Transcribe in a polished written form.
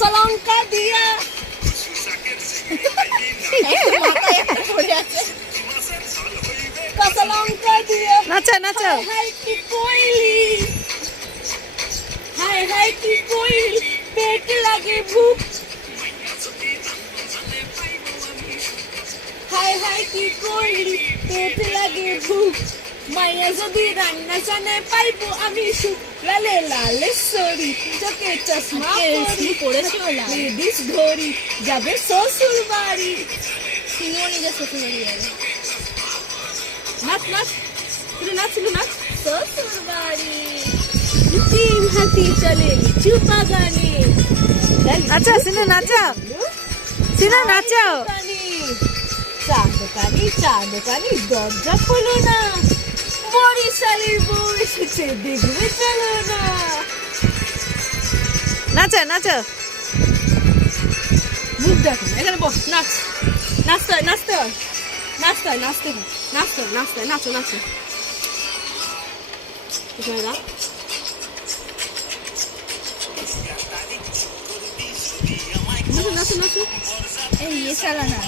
কাঁচা লঙ্কা দিয়া কাঁচা লঙ্কা দিয়া নাচো নাচো হাই কি কইলি হাই হাই কি কইলি পেট লাগে ভুক হাই হাই কি কইলি পেট লাগে ভুক মায়া যদি রান্না জানে পাইবো আমি সুখ লালে লালে সরি চোখে চশমা পড়েছি লেডিস ধরি যাবে শ্বশুর বাড়ি সিনোনি যা শ্বশুর বাড়ি যাবে নাচ নাচ শুধু নাচ শুধু নাচ শ্বশুর বাড়ি তিন হাতি চলে লিচু বাগানে আচ্ছা সিনু নাচো সিনু নাচো চা দোকানি দরজা খোলো না বরিশালের বউ এসেছে দেখবে চলো না নাচো নাচো মুখ দেখো এখানে বস নাচ নাচতে হয় নাচতে হয় নাচতে হয় নাচতে হয় নাচতে হয় নাচতে হয় নাচো নাচো এখানে রাখ নাচো নাচো নাচো এই চালা না